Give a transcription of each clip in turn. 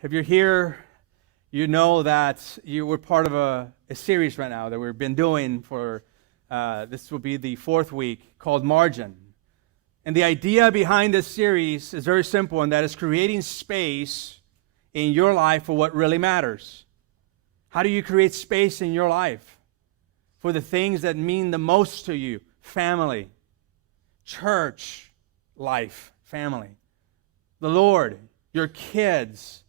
If you're here, you know that you were part of a series right now that we've been doing for, this will be the fourth week, called Margin. And the idea behind this series is very simple, and that is creating space in your life for what really matters. How do you create space in your life for the things that mean the most to you? Family, church, life, family, the Lord, your kids.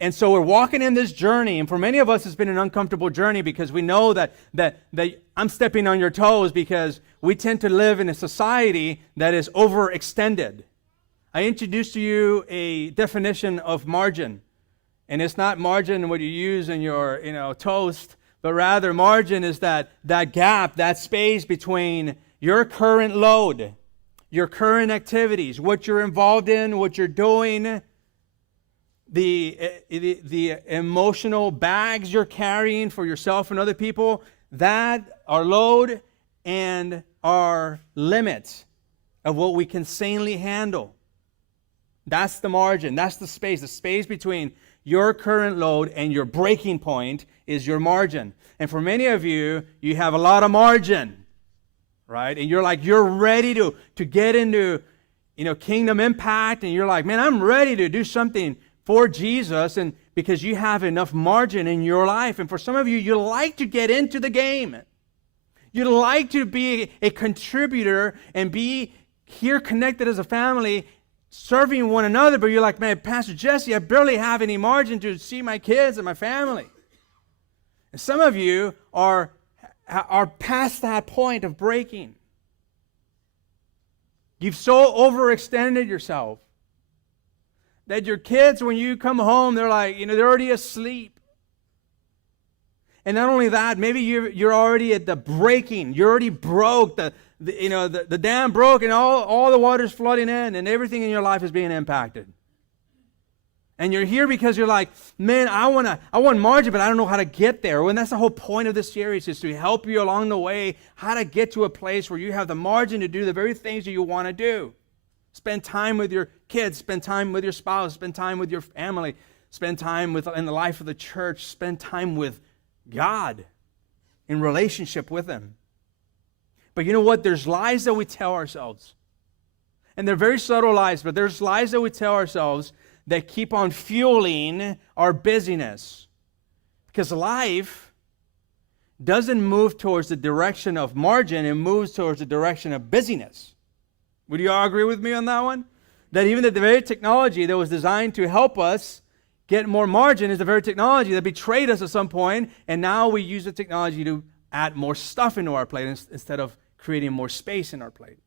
And so we're walking in this journey, and for many of us it's been an uncomfortable journey because we know that I'm stepping on your toes because we tend to live in a society that is overextended. I introduced to you a definition of margin, and it's not margin what you use in your toast, but rather margin is that gap, that space between your current load, your current activities, what you're involved in, what you're doing, the emotional bags you're carrying for yourself and other people, that our load and our limits of what we can sanely handle. That's the margin. That's the space between your current load and your breaking point is your margin. And for many of you, you have a lot of margin, right? And you're ready to get into kingdom impact, and you're like, man, I'm ready to do something for Jesus, and because you have enough margin in your life. And for some of you, you like to get into the game. You like to be a contributor and be here connected as a family, serving one another, but you're like, man, Pastor Jesse, I barely have any margin to see my kids and my family. And some of you are past that point of breaking. You've so overextended yourself that your kids, when you come home, they're like, they're already asleep. And not only that, maybe you're already at the breaking. You're already broke. The dam broke, and all the water's flooding in, and everything in your life is being impacted. And you're here because you're like, man, I want margin, but I don't know how to get there. Well, and that's the whole point of this series, is to help you along the way how to get to a place where you have the margin to do the very things that you want to do. Spend time with your kids, spend time with your spouse, spend time with your family, spend time in the life of the church, spend time with God in relationship with Him. But you know what? There's lies that we tell ourselves. And they're very subtle lies, but there's lies that we tell ourselves that keep on fueling our busyness. Because life doesn't move towards the direction of margin, it moves towards the direction of busyness. Would you all agree with me on that one? That even the very technology that was designed to help us get more margin is the very technology that betrayed us at some point, and now we use the technology to add more stuff into our plate instead of creating more space in our plate.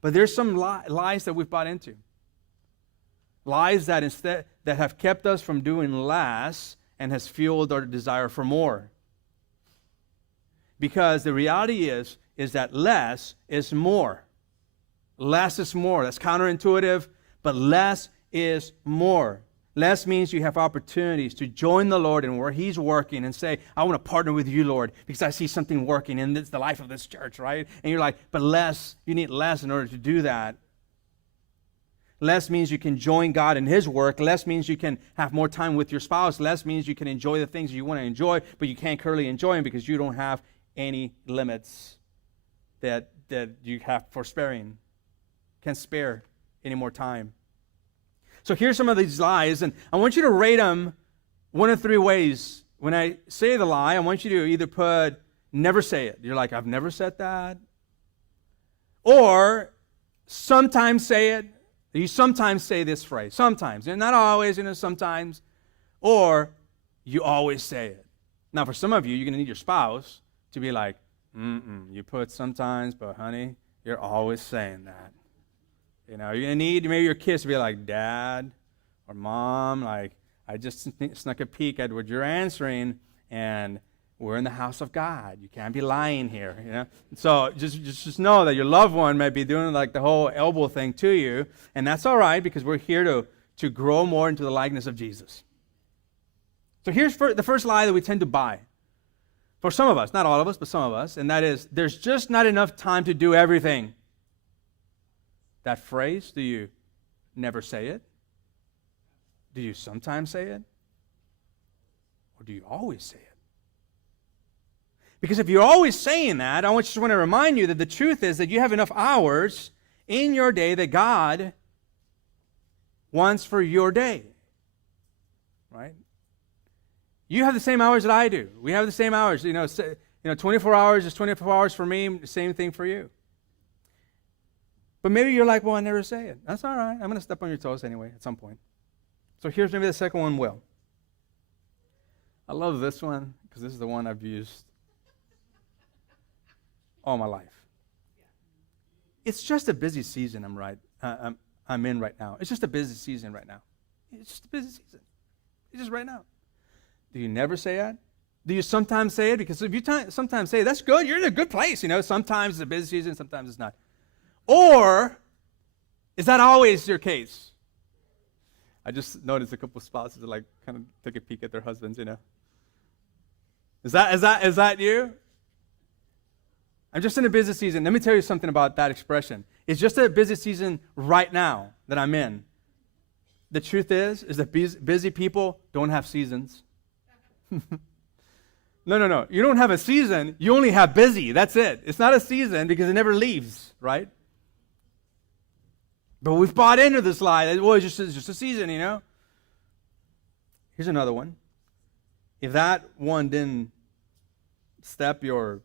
But there's some lies that we've bought into. Lies that have kept us from doing less and has fueled our desire for more. Because the reality is that less is more. Less is more. That's counterintuitive, but less is more. Less means you have opportunities to join the Lord in where He's working and say, I want to partner with you, Lord, because I see something working in the life of this church, right? And you're like, but less, you need less in order to do that. Less means you can join God in His work. Less means you can have more time with your spouse. Less means you can enjoy the things you want to enjoy, but you can't currently enjoy them because you don't have any limits that you have for sparing. Can't spare any more time. So here's some of these lies, and I want you to rate them one of three ways. When I say the lie, I want you to either put, never say it. You're like, I've never said that. Or sometimes say it. You sometimes say this phrase. Sometimes. Not always, sometimes. Or you always say it. Now, for some of you, you're going to need your spouse to be like, you put sometimes, but honey, you're always saying that. You're going to need maybe your kids to be like, Dad or Mom, like, I just snuck a peek at what you're answering, and we're in the house of God. You can't be lying here, So just know that your loved one might be doing like the whole elbow thing to you, and that's all right because we're here to grow more into the likeness of Jesus. So here's the first lie that we tend to buy. For some of us, not all of us, but some of us, and that is, there's just not enough time to do everything. That phrase, do you never say it? Do you sometimes say it? Or do you always say it? Because if you're always saying that, I just want to remind you that the truth is that you have enough hours in your day that God wants for your day. Right? You have the same hours that I do. We have the same hours. 24 hours is 24 hours for me, same thing for you. But maybe you're like, well, I never say it. That's all right. I'm going to step on your toes anyway at some point. So here's maybe the second one will. I love this one because this is the one I've used all my life. It's just a busy season I'm in right now. It's just a busy season right now. It's just a busy season. It's just right now. Do you never say that? Do you sometimes say it? Because if you sometimes say it, that's good. You're in a good place. Sometimes it's a busy season, sometimes it's not. Or is that always your case? I just noticed a couple of spouses that kind of took a peek at their husbands. Is that you? I'm just in a busy season. Let me tell you something about that expression. It's just a busy season right now that I'm in. The truth is that busy people don't have seasons. No. You don't have a season. You only have busy. That's it. It's not a season because it never leaves, right? But we've bought into this lie that, well, it's just a season, Here's another one. If that one didn't step your,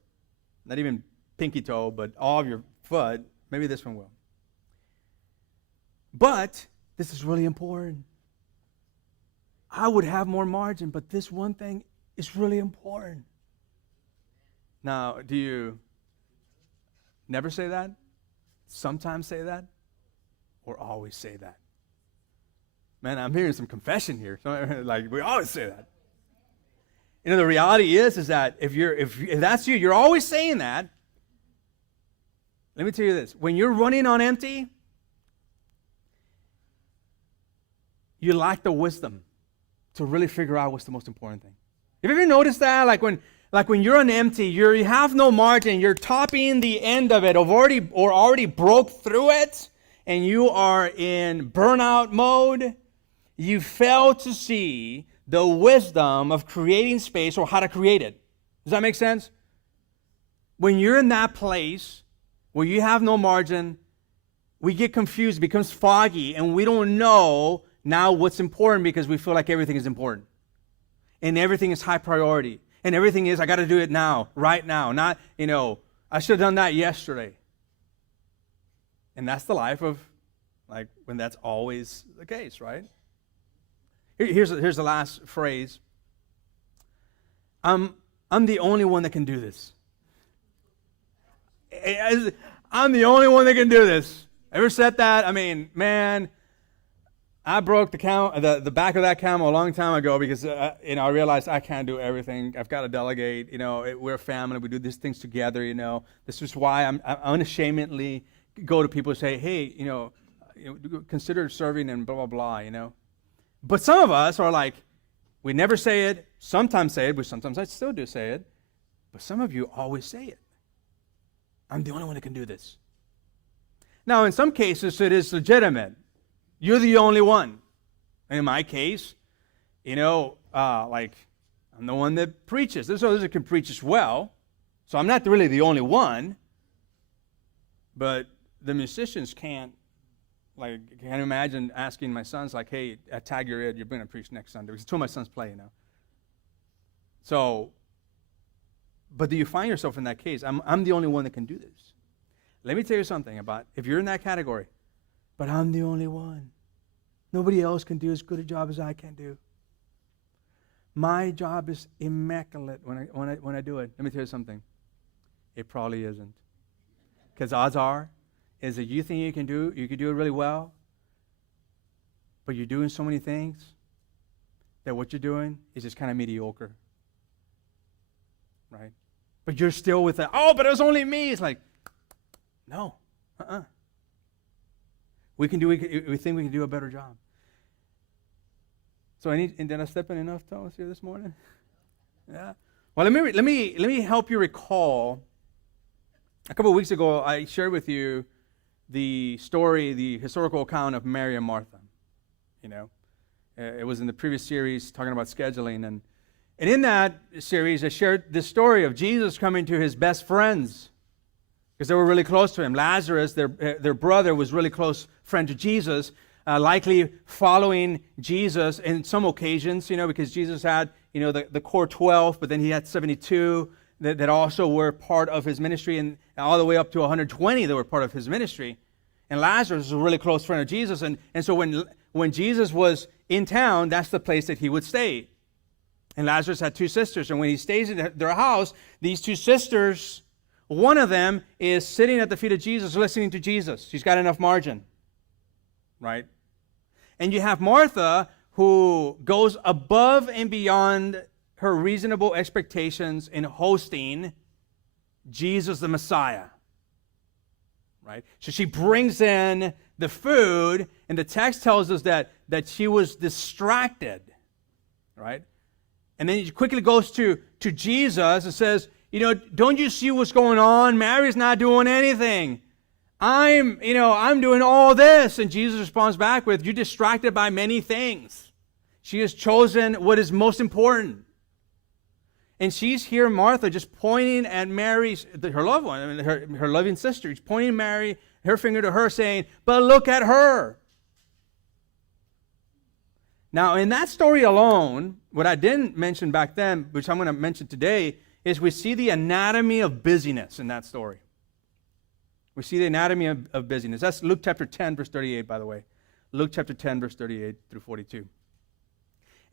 not even pinky toe, but all of your foot, maybe this one will. But this is really important. I would have more margin, but this one thing is really important. Now, do you never say that? Sometimes say that? Or always say that? Man, I'm hearing some confession here. We always say that. The reality is that if that's you, you're always saying that. Let me tell you this. When you're running on empty, you lack the wisdom to really figure out what's the most important thing. Have you ever noticed that? Like when you're on empty, you have no margin, you're topping the end of it, already broke through it, and you are in burnout mode, you fail to see the wisdom of creating space or how to create it. Does that make sense? When you're in that place where you have no margin, we get confused, it becomes foggy, and we don't know now what's important because we feel like everything is important. And everything is high priority. And everything is, I got to do it now, right now. Not, I should have done that yesterday. And that's the life of, when that's always the case, right? Here's the last phrase. I'm the only one that can do this. I'm the only one that can do this. Ever said that? I mean, man, I broke the back of that camel a long time ago because I realized I can't do everything. I've got to delegate. We're a family. We do these things together. This is why I'm unashamedly go to people and say, hey, consider serving and blah blah blah. But some of us are like, we never say it. Sometimes say it. But sometimes I still do say it. But some of you always say it. I'm the only one that can do this. Now, in some cases, it is legitimate. You're the only one. And in my case, I'm the one that preaches. There's others that can preach as well. So I'm not really the only one. But the musicians can't imagine asking my sons, hey, tag your ed, you're going to preach next Sunday. Because two of my sons play, So, but do you find yourself in that case? I'm the only one that can do this. Let me tell you something about if you're in that category, but I'm the only one. Nobody else can do as good a job as I can do. My job is immaculate when I do it. Let me tell you something. It probably isn't. Because odds are, is that you think you can do it really well, but you're doing so many things that what you're doing is just kind of mediocre. Right? But you're still with that, but it was only me. It's like, no. We think we can do a better job. So did I step in enough toes here this morning? Yeah. Well, let me help you recall. A couple of weeks ago, I shared with you the story, the historical account of Mary and Martha. It was in the previous series talking about scheduling. And in that series, I shared this story of Jesus coming to his best friends because they were really close to him. Lazarus, their brother, was really close friend to Jesus, likely following Jesus in some occasions, because Jesus had, the core 12, but then he had 72 that also were part of his ministry, and all the way up to 120 that were part of his ministry. And Lazarus was a really close friend of Jesus, and so when Jesus was in town, that's the place that he would stay. And Lazarus had two sisters, and when he stays in their house, these two sisters, one of them is sitting at the feet of Jesus, listening to Jesus. She's got enough margin, right? And you have Martha, who goes above and beyond her reasonable expectations in hosting Jesus the Messiah, right? So she brings in the food, and the text tells us that she was distracted, right? And then she quickly goes to Jesus and says, don't you see what's going on? Mary's not doing anything. I'm doing all this. And Jesus responds back with, you're distracted by many things. She has chosen what is most important. And she's here, Martha, just pointing at Mary, her loved one, her loving sister. She's pointing Mary, her finger to her, saying, but look at her. Now, in that story alone, what I didn't mention back then, which I'm going to mention today, is we see the anatomy of busyness in that story. We see the anatomy of busyness. That's Luke chapter 10, verse 38, by the way. Luke chapter 10, verse 38 through 42.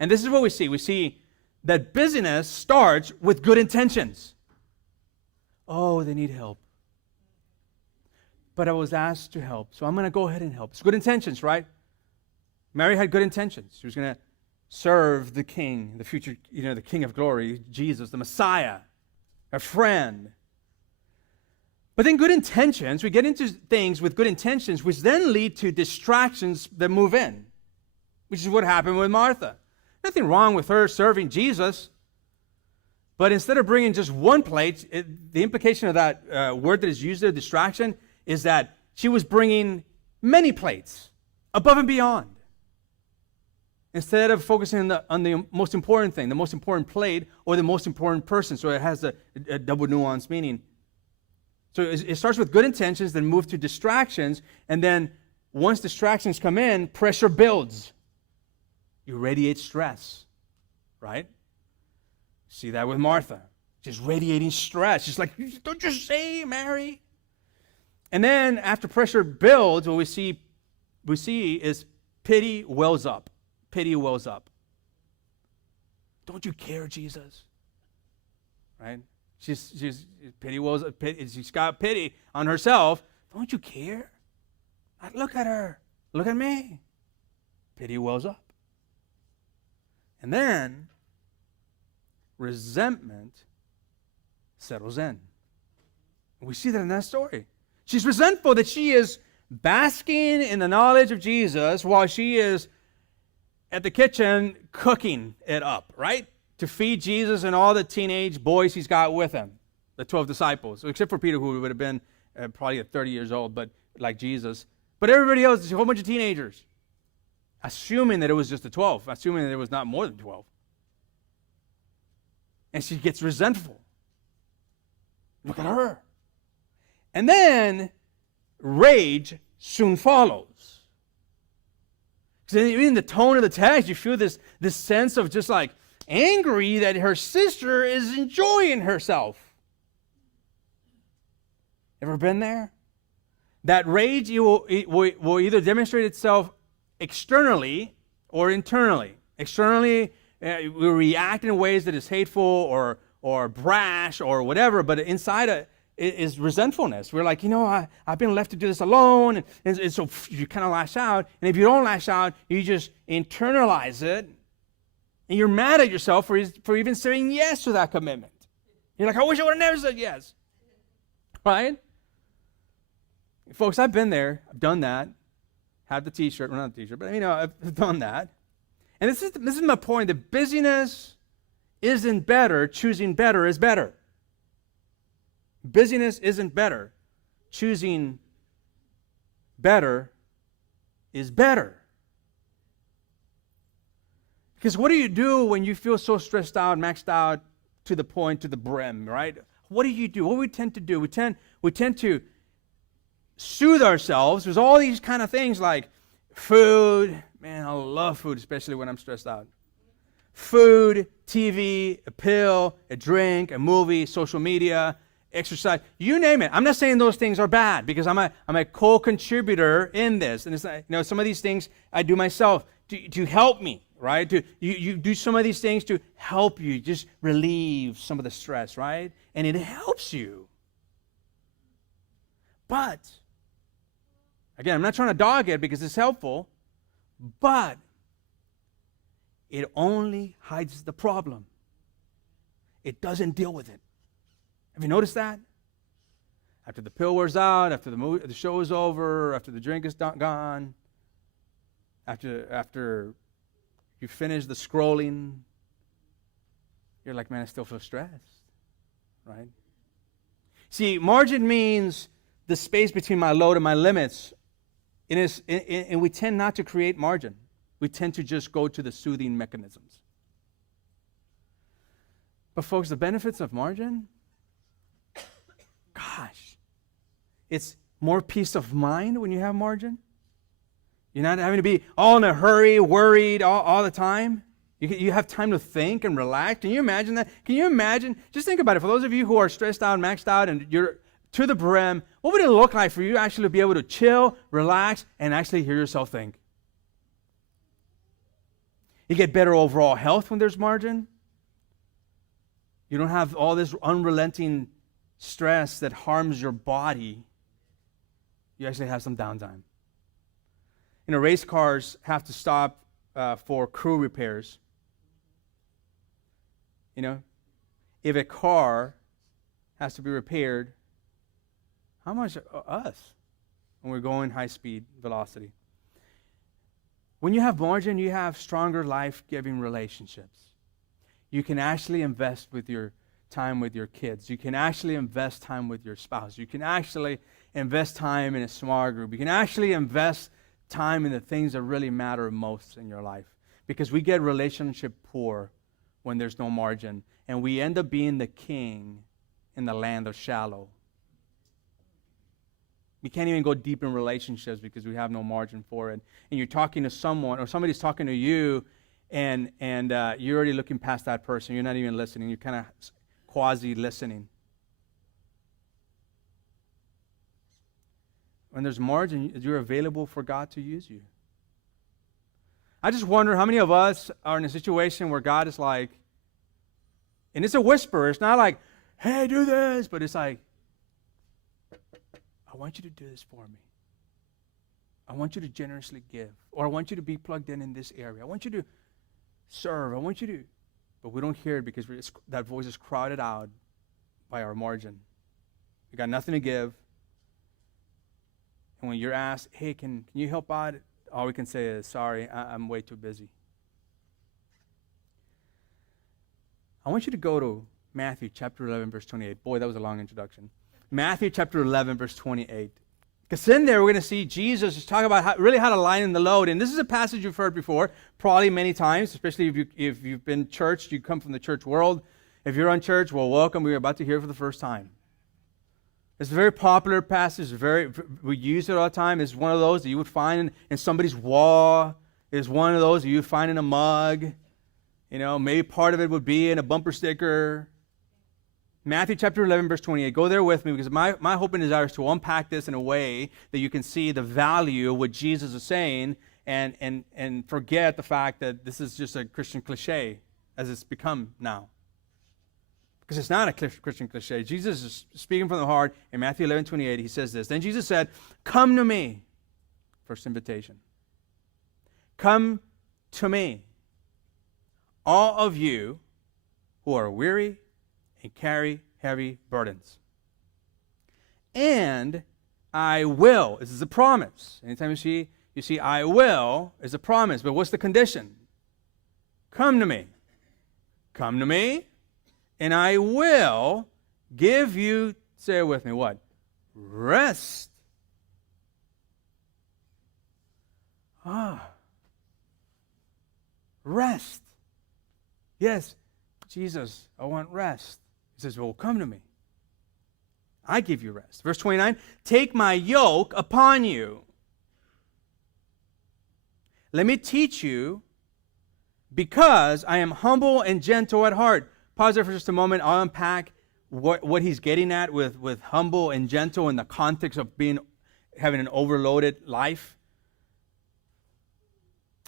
And this is what we see. We see that busyness starts with good intentions. Oh, they need help. But I was asked to help, so I'm going to go ahead and help. It's good intentions, right? Mary had good intentions. She was going to serve the king, the future, the King of glory, Jesus, the Messiah, a friend. But then good intentions, we get into things with good intentions, which then lead to distractions that move in, which is what happened with Martha. Nothing wrong with her serving Jesus, but instead of bringing just one plate, the implication of that word that is used there, distraction, is that she was bringing many plates, above and beyond. Instead of focusing on the most important thing, the most important plate, or the most important person, so it has a double nuance meaning. So it starts with good intentions, then move to distractions, and then once distractions come in, pressure builds. You radiate stress, right? See that with Martha. Just radiating stress. She's like, don't you say, Mary? And then after pressure builds, what we see is pity wells up. Pity wells up. Don't you care, Jesus? Right? She's pity wells up. She's got pity on herself. Don't you care? Look at her. Look at me. Pity wells up. And then resentment settles in. We see that in that story. She's resentful that she is basking in the knowledge of Jesus while she is at the kitchen cooking it up, right? To feed Jesus and all the teenage boys he's got with him, the 12 disciples, except for Peter, who would have been probably at 30 years old, but like Jesus. But everybody else is a whole bunch of teenagers, assuming that it was just the 12, assuming that it was not more than 12. And she gets resentful. Look at her. And then rage soon follows. Because even in the tone of the text, you feel this sense of just like angry that her sister is enjoying herself. Ever been there? That rage will either demonstrate itself externally or internally. Externally, we react in ways that is hateful or brash or whatever, but inside is resentfulness. We're like, I've been left to do this alone, and so you kind of lash out, and if you don't lash out, you just internalize it, and you're mad at yourself for even saying yes to that commitment. You're like, I wish I would have never said yes. Right? Folks, I've been there. I've done that. Have the t-shirt. Well, not the t-shirt, but I've done that. And this is my point. That busyness isn't better. Choosing better is better. Busyness isn't better. Choosing better is better. Because what do you do when you feel so stressed out, maxed out to the point, to the brim, right? What do you do? What do we tend to do? We tend to soothe ourselves. There's all these kind of things like food. Man, I love food, especially when I'm stressed out. Food, TV, a pill, a drink, a movie, social media, exercise, you name it. I'm not saying those things are bad because I'm a co-contributor in this. And it's not, some of these things I do myself to help me, right? You do some of these things to help you just relieve some of the stress, right? And it helps you. But, again, I'm not trying to dog it because it's helpful, but it only hides the problem. It doesn't deal with it. Have you noticed that? After the pill wears out, after the show is over, after the drink is gone, after you finish the scrolling, you're like, man, I still feel stressed, right? See, margin means the space between my load and my limits, and we tend not to create margin. We tend to just go to the soothing mechanisms. But folks, the benefits of margin, gosh, it's more peace of mind when you have margin. You're not having to be all in a hurry, worried all the time. You have time to think and relax. Can you imagine that? Can you imagine? Just think about it. For those of you who are stressed out, maxed out, and you're to the brim, what would it look like for you actually to be able to chill, relax, and actually hear yourself think? You get better overall health when there's margin. You don't have all this unrelenting stress that harms your body. You actually have some downtime. Race cars have to stop for crew repairs. If a car has to be repaired, how much us when we're going high speed velocity? When you have margin, you have stronger life-giving relationships. You can actually invest with your time with your kids. You can actually invest time with your spouse. You can actually invest time in a small group. You can actually invest time in the things that really matter most in your life. Because we get relationship poor when there's no margin. And we end up being the king in the land of shallow. We can't even go deep in relationships because we have no margin for it. And you're talking to someone, or somebody's talking to you, and you're already looking past that person. You're not even listening. You're kind of quasi-listening. When there's margin, you're available for God to use you. I just wonder how many of us are in a situation where God is like, and it's a whisper. It's not like, hey, do this, but it's like, I want you to do this for me. I want you to generously give. Or I want you to be plugged in this area. I want you to serve. I want you to. But we don't hear it because that voice is crowded out by our margin. We got nothing to give. And when you're asked, hey, can you help out? All we can say is, sorry, I'm way too busy. I want you to go to Matthew chapter 11, verse 28. Boy, that was a long introduction. Matthew chapter 11, verse 28. Because in there, we're going to see Jesus is talking about how to lighten the load. And this is a passage you've heard before, probably many times, especially if you've been churched, you come from the church world. If you're on church, well, welcome. We're about to hear it for the first time. It's a very popular passage. We use it all the time. It's one of those that you would find in somebody's wall. It's one of those that you would find in a mug. Maybe part of it would be in a bumper sticker. Matthew chapter 11, verse 28. Go there with me because my hope and desire is to unpack this in a way that you can see the value of what Jesus is saying and forget the fact that this is just a Christian cliche as it's become now. Because it's not a Christian cliche. Jesus is speaking from the heart. In Matthew 11, 28, he says this. Then Jesus said, come to me. First invitation. Come to me, all of you who are weary and carry heavy burdens. And I will. This is a promise. Anytime you see I will is a promise. But what's the condition? Come to me. Come to me, and I will give you, say it with me, what? Rest. Rest. Yes, Jesus, I want rest. He says, well, come to me. I give you rest. Verse 29, take my yoke upon you. Let me teach you, because I am humble and gentle at heart. Pause there for just a moment. I'll unpack what he's getting at with humble and gentle in the context of having an overloaded life.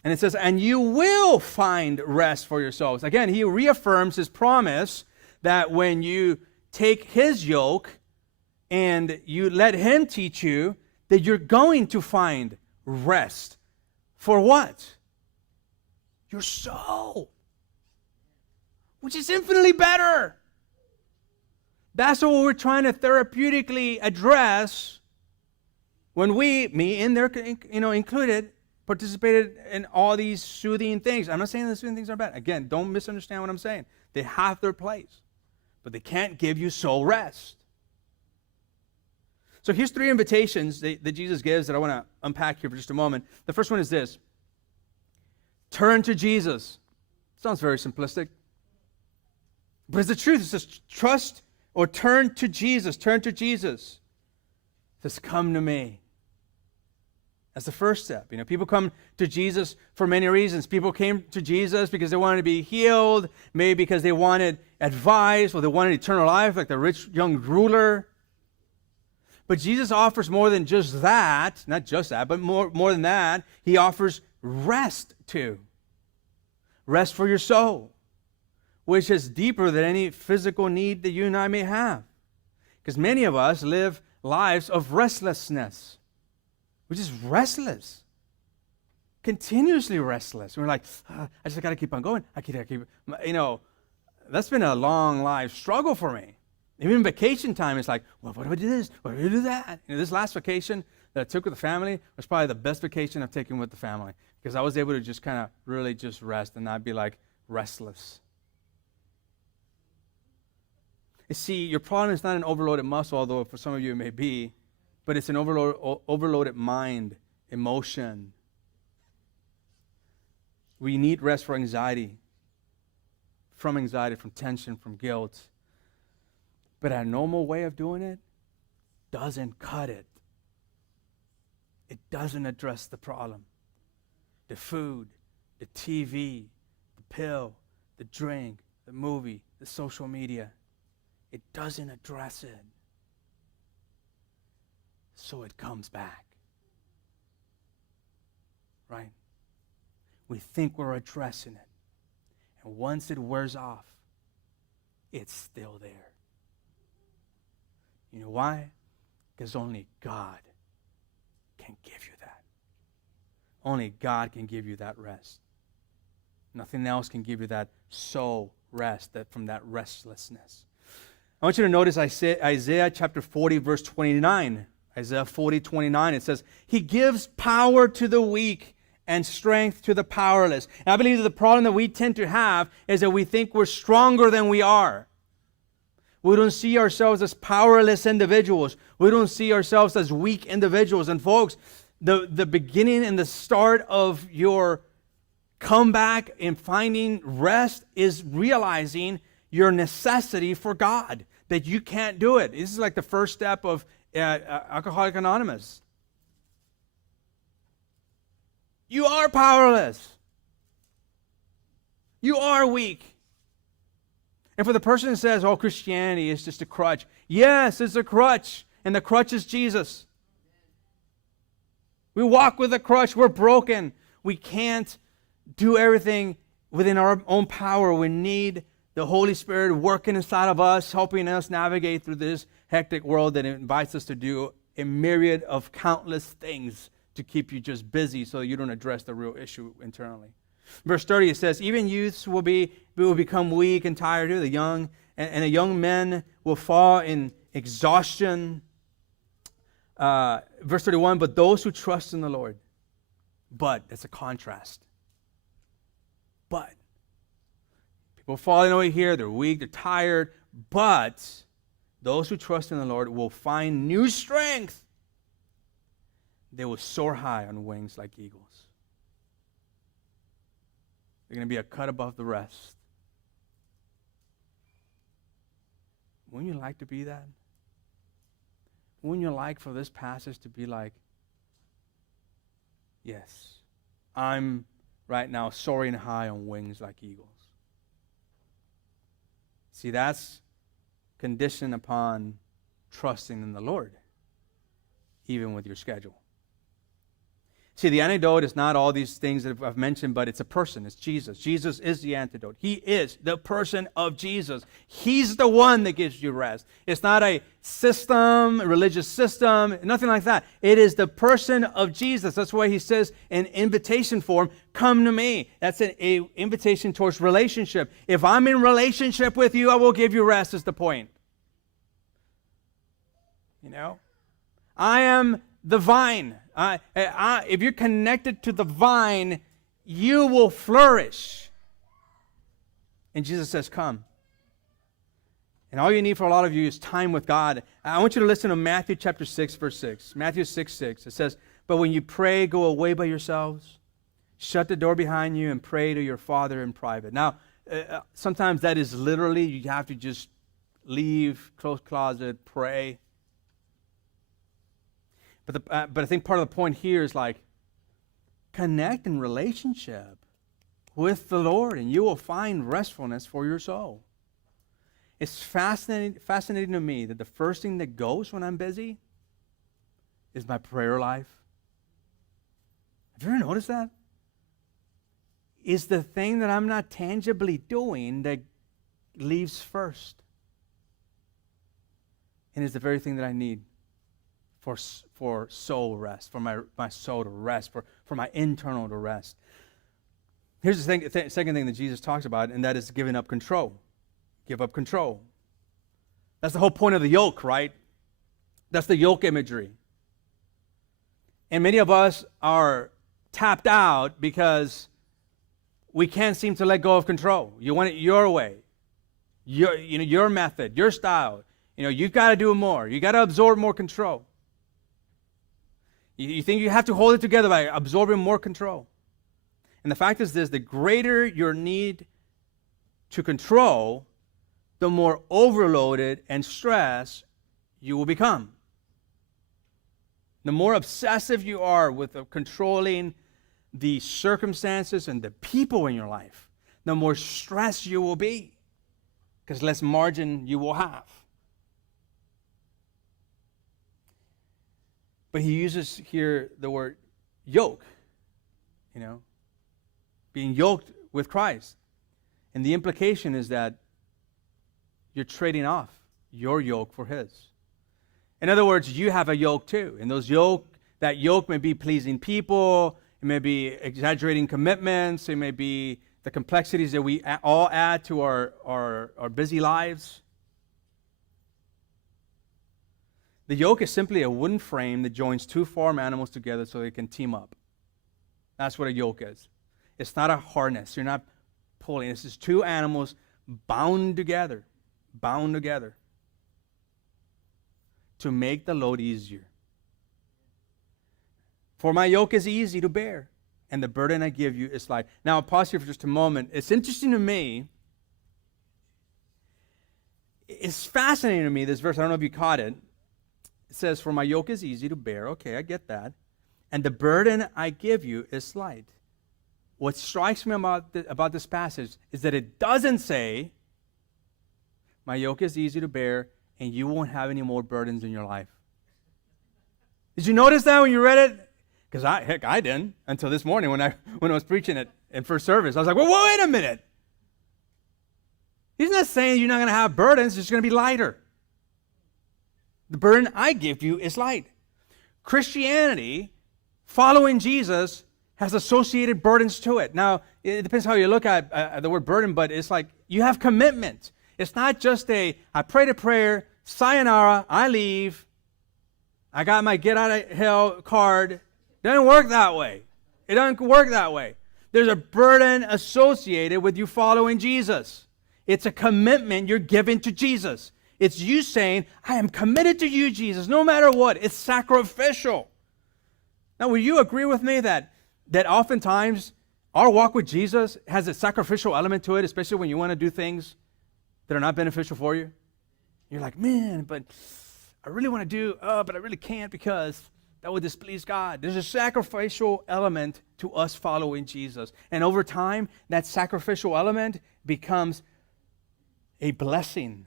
And it says, and you will find rest for yourselves. Again, he reaffirms his promise that when you take his yoke and you let him teach you, that you're going to find rest. For what? Your soul, which is infinitely better. That's what we're trying to therapeutically address when we, me in there, included, participated in all these soothing things. I'm not saying the soothing things are bad. Again, don't misunderstand what I'm saying. They have their place, but they can't give you soul rest. So here's 3 invitations that Jesus gives that I want to unpack here for just a moment. The first one is this. Turn to Jesus. Sounds very simplistic. But it's the truth. It says trust or turn to Jesus. Turn to Jesus. It says come to me. That's the first step. People come to Jesus for many reasons. People came to Jesus because they wanted to be healed, maybe because they wanted advice, or they wanted eternal life, like the rich young ruler. But Jesus offers more than just that, not just that, but more than that. He offers rest too. Rest for your soul, which is deeper than any physical need that you and I may have. Because many of us live lives of restlessness. We're just restless. Continuously restless. We're like, I just got to keep on going. I keep. That's been a long life struggle for me. Even vacation time, it's like, well, what do I do this? What do I do that? This last vacation that I took with the family was probably the best vacation I've taken with the family, because I was able to just kind of really just rest and not be like restless. You see, your problem is not an overloaded muscle, although for some of you it may be, but it's an overloaded mind, emotion. We need rest for anxiety, from tension, from guilt. But our normal way of doing it doesn't cut it. It doesn't address the problem. The food, the TV, the pill, the drink, the movie, the social media. It doesn't address it. So it comes back. Right? We think we're addressing it. And once it wears off, it's still there. You know why? Because only God can give you that. Only God can give you that rest. Nothing else can give you that soul rest, from that restlessness. I want you to notice Isaiah chapter 40, verse 29. Isaiah 40, 29, it says, He gives power to the weak and strength to the powerless. And I believe that the problem that we tend to have is that we think we're stronger than we are. We don't see ourselves as powerless individuals. We don't see ourselves as weak individuals. And folks, the beginning and the start of your comeback in finding rest is realizing your necessity for God, that you can't do it. This is like the first step of Alcoholics Anonymous. You are powerless. You are weak. And for the person that says, oh, Christianity is just a crutch. Yes, it's a crutch. And the crutch is Jesus. We walk with a crutch. We're broken. We can't do everything within our own power. We need the Holy Spirit working inside of us, helping us navigate through this hectic world that invites us to do a myriad of countless things to keep you just busy so you don't address the real issue internally. Verse 30, it says, even youths will become weak and tired. The young men will fall in exhaustion. Verse 31, but those who trust in the Lord. But, that's a contrast. But, people falling over here, they're weak, they're tired. But, those who trust in the Lord will find new strength. They will soar high on wings like eagles. They're going to be a cut above the rest. Wouldn't you like to be that? Wouldn't you like for this passage to be like, yes, I'm right now soaring high on wings like eagles. See, that's conditioned upon trusting in the Lord, even with your schedule. See, the antidote is not all these things that I've mentioned, but it's a person. It's Jesus. Jesus is the antidote. He is the person of Jesus. He's the one that gives you rest. It's not a system, a religious system, nothing like that. It is the person of Jesus. That's why he says in invitation form, come to me. That's an invitation towards relationship. If I'm in relationship with you, I will give you rest, is the point. You know? I am the vine. If you're connected to the vine, you will flourish. And Jesus says, come. And all you need for a lot of you is time with God. I want you to listen to Matthew chapter 6, verse 6. Matthew 6, 6. It says, but when you pray, go away by yourselves. Shut the door behind you and pray to your Father in private. Now, sometimes that is literally, you have to just leave, close closet, pray. But I think part of the point here is like, connect in relationship with the Lord, and you will find restfulness for your soul. It's fascinating to me that the first thing that goes when I'm busy is my prayer life. Have you ever noticed that? It's the thing that I'm not tangibly doing that leaves first. And it's the very thing that I need for soul rest, for my soul to rest, for my internal to rest. Here's the second thing that Jesus talks about, and that is giving up control. Give up control. That's the whole point of the yoke, right? That's the yoke imagery. And many of us are tapped out because we can't seem to let go of control. You want it your way, your method, your style. You've got to do more. You got to absorb more control. You think you have to hold it together by absorbing more control. And the fact is this, the greater your need to control, the more overloaded and stressed you will become. The more obsessive you are with controlling the circumstances and the people in your life, the more stressed you will be, because less margin you will have. But he uses here the word yoke, being yoked with Christ. And the implication is that you're trading off your yoke for his. In other words, you have a yoke too. And that yoke may be pleasing people, it may be exaggerating commitments, it may be the complexities that we all add to our busy lives. The yoke is simply a wooden frame that joins two farm animals together so they can team up. That's what a yoke is. It's not a harness. You're not pulling. This is two animals bound together to make the load easier. For my yoke is easy to bear, and the burden I give you is light. Now, I'll pause here for just a moment. It's interesting to me. It's fascinating to me, this verse. I don't know if you caught it. It says, for my yoke is easy to bear. Okay, I get that. And the burden I give you is light. What strikes me about this passage is that it doesn't say, my yoke is easy to bear, and you won't have any more burdens in your life. Did you notice that when you read it? Because I didn't until this morning when I was preaching it in first service. I was like, well, wait a minute. He's not saying you're not going to have burdens. It's just going to be lighter. The burden I give you is light. Christianity, following Jesus, has associated burdens to it. Now, it depends how you look at the word burden, but it's like you have commitment. It's not just I prayed a prayer, sayonara, I leave, I got my get out of hell card. It doesn't work that way. It doesn't work that way. There's a burden associated with you following Jesus. It's a commitment you're giving to Jesus. It's you saying, I am committed to you, Jesus, no matter what. It's sacrificial. Now, will you agree with me that oftentimes our walk with Jesus has a sacrificial element to it, especially when you want to do things that are not beneficial for you? You're like, man, but I really want to do, but I really can't because that would displease God. There's a sacrificial element to us following Jesus. And over time, that sacrificial element becomes a blessing.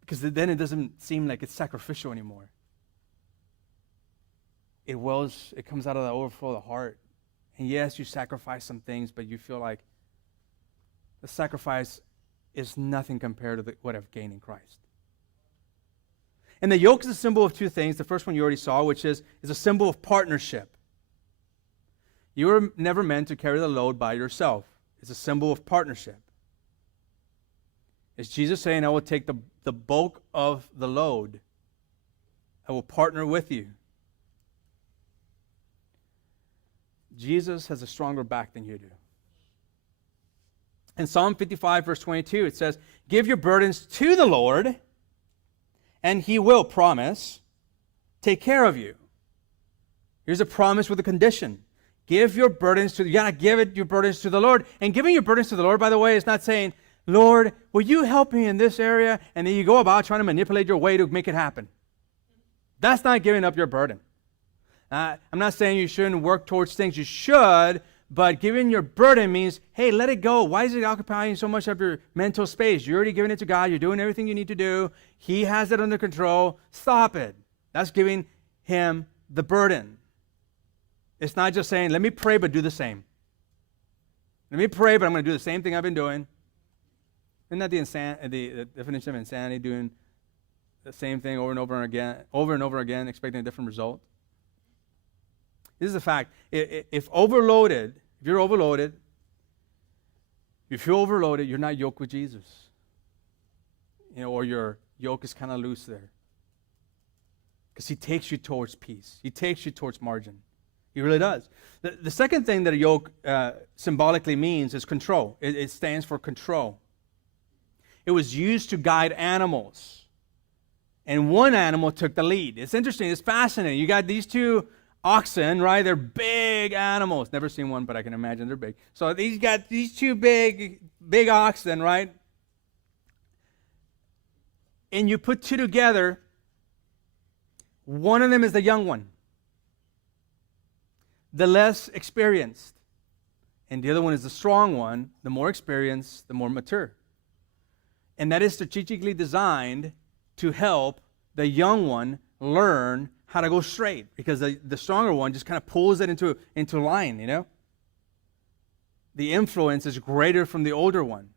Because then it doesn't seem like it's sacrificial anymore. It comes out of the overflow of the heart. And yes, you sacrifice some things, but you feel like the sacrifice is nothing compared to what I've gained in Christ. And the yoke is a symbol of two things. The first one you already saw, which is a symbol of partnership. You were never meant to carry the load by yourself. It's a symbol of partnership. Is Jesus saying, I will take the bulk of the load. I will partner with you. Jesus has a stronger back than you do. In Psalm 55, verse 22, it says, give your burdens to the Lord, and he will, promise, take care of you. Here's a promise with a condition. Give your burdens you got to give your burdens to the Lord. And giving your burdens to the Lord, by the way, is not saying, Lord, will you help me in this area? And then you go about trying to manipulate your way to make it happen. That's not giving up your burden. I'm not saying you shouldn't work towards things. You should, but giving your burden means, hey, let it go. Why is it occupying so much of your mental space? You're already giving it to God. You're doing everything you need to do. He has it under control. Stop it. That's giving him the burden. It's not just saying, let me pray, but do the same. Let me pray, but I'm going to do the same thing I've been doing. Isn't that the definition of insanity, doing the same thing over and over again, expecting a different result? This is a fact. If you're overloaded, if you feel overloaded, you're not yoked with Jesus. Or your yoke is kind of loose there. Because he takes you towards peace. He takes you towards margin. He really does. The second thing that a yoke symbolically means is control. It stands for control. It was used to guide animals. And one animal took the lead. It's interesting. It's fascinating. You got these two oxen, right? They're big animals. Never seen one, but I can imagine they're big. So these got these two big oxen, right? And you put two together. One of them is the young one, the less experienced. And the other one is the strong one, the more experienced, the more mature. And that is strategically designed to help the young one learn how to go straight, because the stronger one just kind of pulls it into line, The influence is greater from the older one.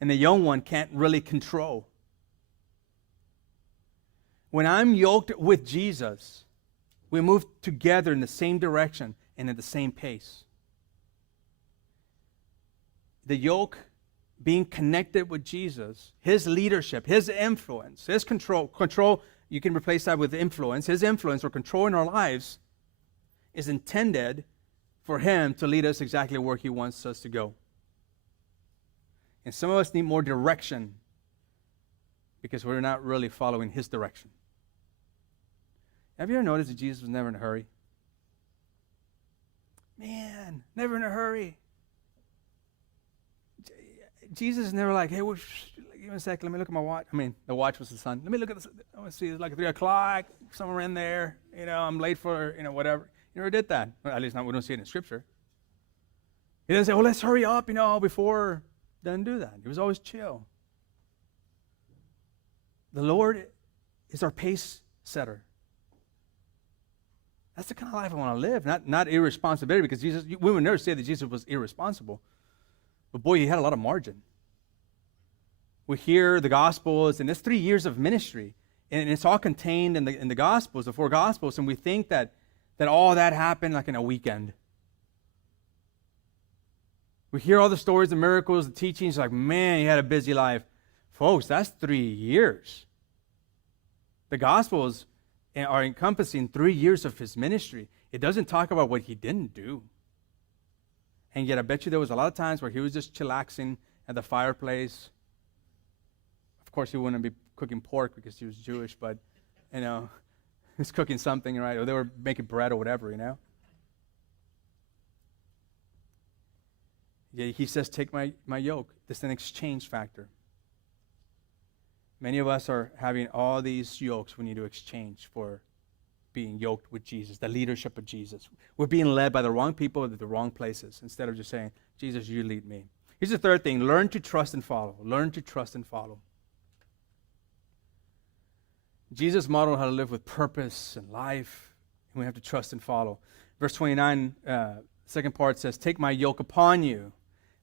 And the young one can't really control. When I'm yoked with Jesus, we move together in the same direction and at the same pace. The yoke, being connected with Jesus, his leadership, his influence, his control, you can replace that with influence. His influence or control in our lives is intended for him to lead us exactly where he wants us to go. And some of us need more direction because we're not really following his direction. Have you ever noticed that Jesus was never in a hurry? Man, never in a hurry. Jesus is never like, hey, give me a second, let me look at my watch. I mean, the watch was the sun. Let me look at this. I want to see, it's like 3 o'clock, somewhere in there. I'm late for, whatever. He never did that. Well, at least we don't see it in Scripture. He doesn't say, let's hurry up, before. Doesn't do that. He was always chill. The Lord is our pace setter. That's the kind of life I want to live, not irresponsibility, because we would never say that Jesus was irresponsible. But boy, he had a lot of margin. We hear the Gospels, and it's 3 years of ministry, and it's all contained in the Gospels, the 4 Gospels, and we think that all that happened like in a weekend. We hear all the stories, the miracles, the teachings, like, man, he had a busy life. Folks, that's 3 years. The Gospels are encompassing 3 years of his ministry. It doesn't talk about what he didn't do. And yet I bet you there was a lot of times where he was just chillaxing at the fireplace. Of course, he wouldn't be cooking pork because he was Jewish, but, he's cooking something, right? Or they were making bread or whatever, Yeah, he says, take my yoke. This is an exchange factor. Many of us are having all these yokes we need to exchange for being yoked with Jesus, the leadership of Jesus. We're being led by the wrong people at the wrong places instead of just saying, Jesus, you lead me. Here's the third thing. Learn to trust and follow. Learn to trust and follow. Jesus modeled how to live with purpose and life, and we have to trust and follow. Verse 29, second part says, take my yoke upon you.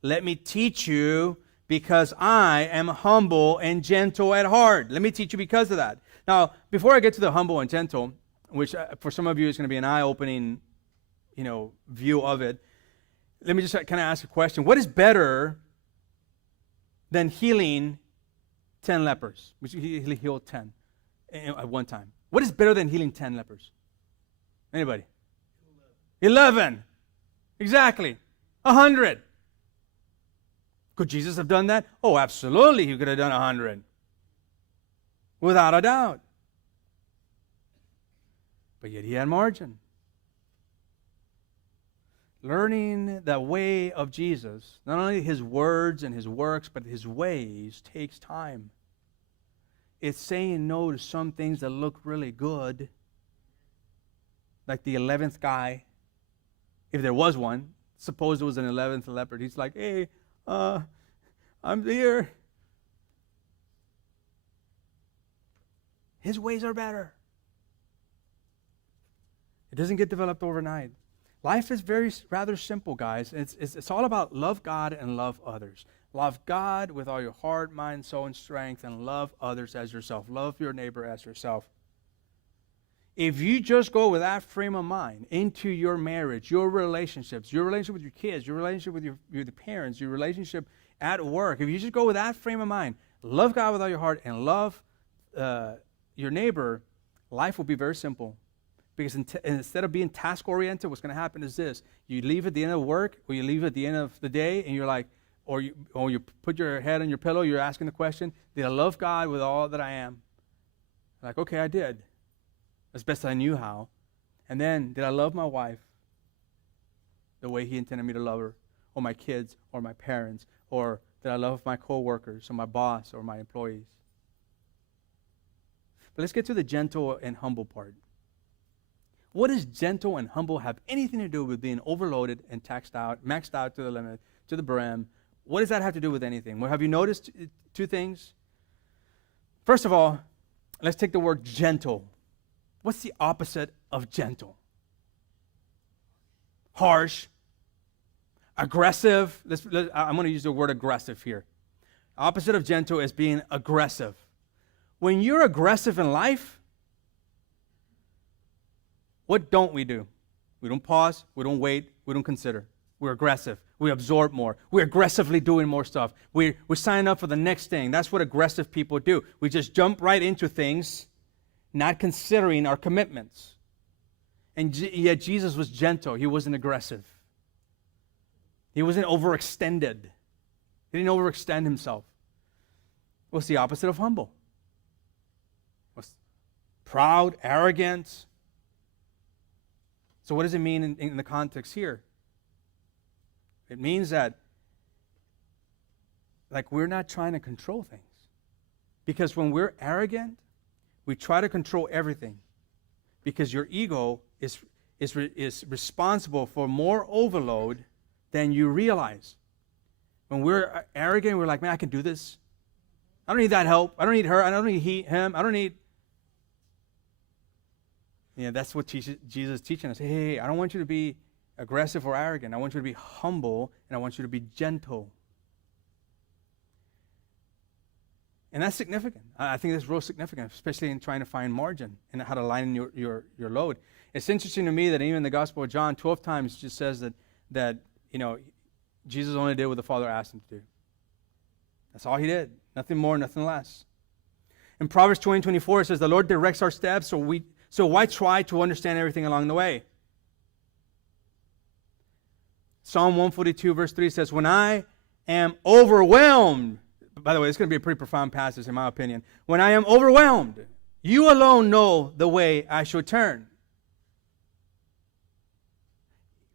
Let me teach you because I am humble and gentle at heart. Let me teach you because of that. Now, before I get to the humble and gentle, which for some of you is going to be an eye-opening, view of it, let me just kind of ask a question. What is better than healing 10 lepers? Which he healed 10 at one time. What is better than healing 10 lepers? Anybody? 11. Exactly. 100. Could Jesus have done that? Oh, absolutely, he could have done 100. Without a doubt. But yet he had margin. Learning the way of Jesus, not only his words and his works, but his ways, takes time. It's saying no to some things that look really good, like the 11th guy, if there was one. Suppose it was an 11th leopard. He's like, hey, I'm here. His ways are better. It doesn't get developed overnight. Life is rather simple, guys. It's all about love God and love others. Love God with all your heart, mind, soul, and strength, and love others as yourself. Love your neighbor as yourself. If you just go with that frame of mind into your marriage, your relationships, your relationship with your kids, your relationship with your parents, your relationship at work, if you just go with that frame of mind, love God with all your heart and love your neighbor, life will be very simple. Because instead of being task-oriented, what's going to happen is this. You leave at the end of work, or you leave at the end of the day, and you're like, or you put your head on your pillow, you're asking the question, did I love God with all that I am? Like, okay, I did. As best I knew how. And then, did I love my wife the way he intended me to love her? Or my kids, or my parents? Or did I love my co-workers, or my boss, or my employees? But let's get to the gentle and humble part. What does gentle and humble have anything to do with being overloaded and maxed out to the limit, to the brim? What does that have to do with anything? Well, have you noticed two things? First of all, let's take the word gentle. What's the opposite of gentle? Harsh, aggressive. I'm going to use the word aggressive here. Opposite of gentle is being aggressive. When you're aggressive in life, what don't we do? We don't pause. We don't wait. We don't consider. We're aggressive. We absorb more. We're aggressively doing more stuff. We sign up for the next thing. That's what aggressive people do. We just jump right into things, not considering our commitments. And yet Jesus was gentle. He wasn't aggressive. He wasn't overextended. He didn't overextend himself. What's the opposite of humble? What's proud, arrogant. So what does it mean in the context here? It means that we're not trying to control things. Because when we're arrogant, we try to control everything. Because your ego is responsible for more overload than you realize. When we're arrogant, we're like, man, I can do this. I don't need that help. I don't need her. I don't need him. I don't need... that's what Jesus is teaching us. Hey, I don't want you to be aggressive or arrogant. I want you to be humble, and I want you to be gentle. And that's significant. I think that's real significant, especially in trying to find margin and how to lighten your load. It's interesting to me that even in the Gospel of John, 12 times it just says that Jesus only did what the Father asked him to do. That's all he did. Nothing more, nothing less. In Proverbs 20:24, it says, the Lord directs our steps, so why try to understand everything along the way? Psalm 142 verse 3 says, when I am overwhelmed, by the way, it's going to be a pretty profound passage in my opinion. When I am overwhelmed, you alone know the way I should turn.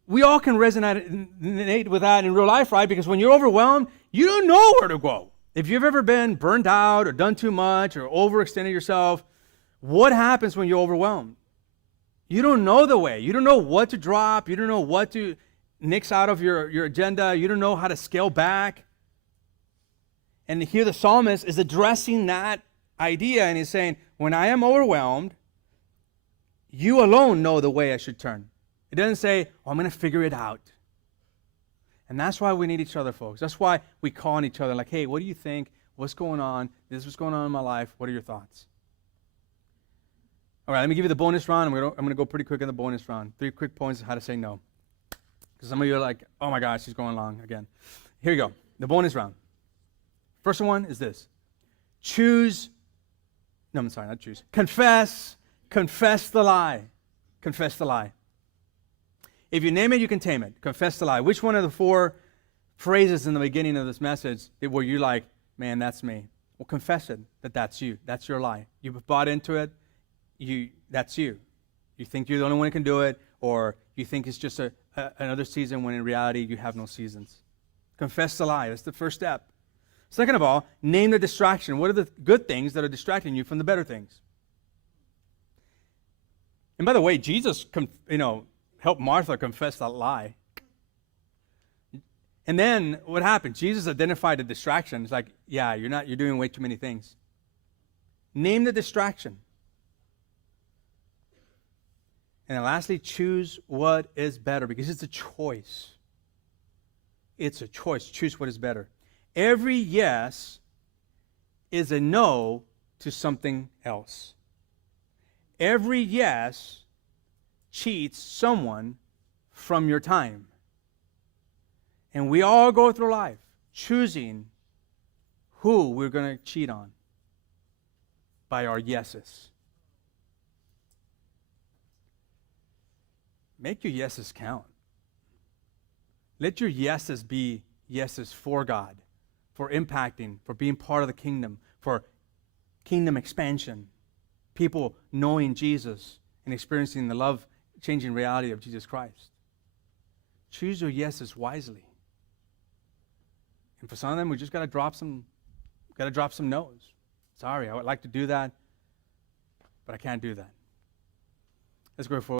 We all can resonate with that in real life, right? Because when you're overwhelmed, you don't know where to go. If you've ever been burnt out or done too much or overextended yourself, what happens when you're overwhelmed? You don't know the way. You don't know what to drop. You don't know what to nix out of your agenda. You don't know how to scale back. And here the psalmist is addressing that idea, and he's saying, when I am overwhelmed, you alone know the way I should turn. It doesn't say, oh, I'm going to figure it out. And that's why we need each other, folks. That's why we call on each other like, hey, what do you think? What's going on? This is what's going on in my life. What are your thoughts? All right, let me give you the bonus round. I'm going to go pretty quick in the bonus round. 3 quick points of how to say no. Because some of you are like, oh my gosh, she's going long again. Here you go. The bonus round. First one is this. Confess the lie. Confess the lie. If you name it, you can tame it. Confess the lie. Which one of the 4 phrases in the beginning of this message were you like, man, that's me? Well, confess it, that's you. That's your lie. You've bought into it. That's you. You think you're the only one who can do it, or you think it's just another season when in reality you have no seasons. Confess the lie. That's the first step. Second of all, name the distraction. What are the good things that are distracting you from the better things? And by the way, Jesus, helped Martha confess that lie. And then what happened? Jesus identified the distraction. It's like, yeah, you're doing way too many things. Name the distraction. And then lastly, choose what is better, because it's a choice. It's a choice. Choose what is better. Every yes is a no to something else. Every yes cheats someone from your time. And we all go through life choosing who we're going to cheat on by our yeses. Make your yeses count. Let your yeses be yeses for God, for impacting, for being part of the kingdom, for kingdom expansion, people knowing Jesus and experiencing the love-changing reality of Jesus Christ. Choose your yeses wisely. And for some of them, we just got to drop some no's. Sorry, I would like to do that, but I can't do that. Let's go forward.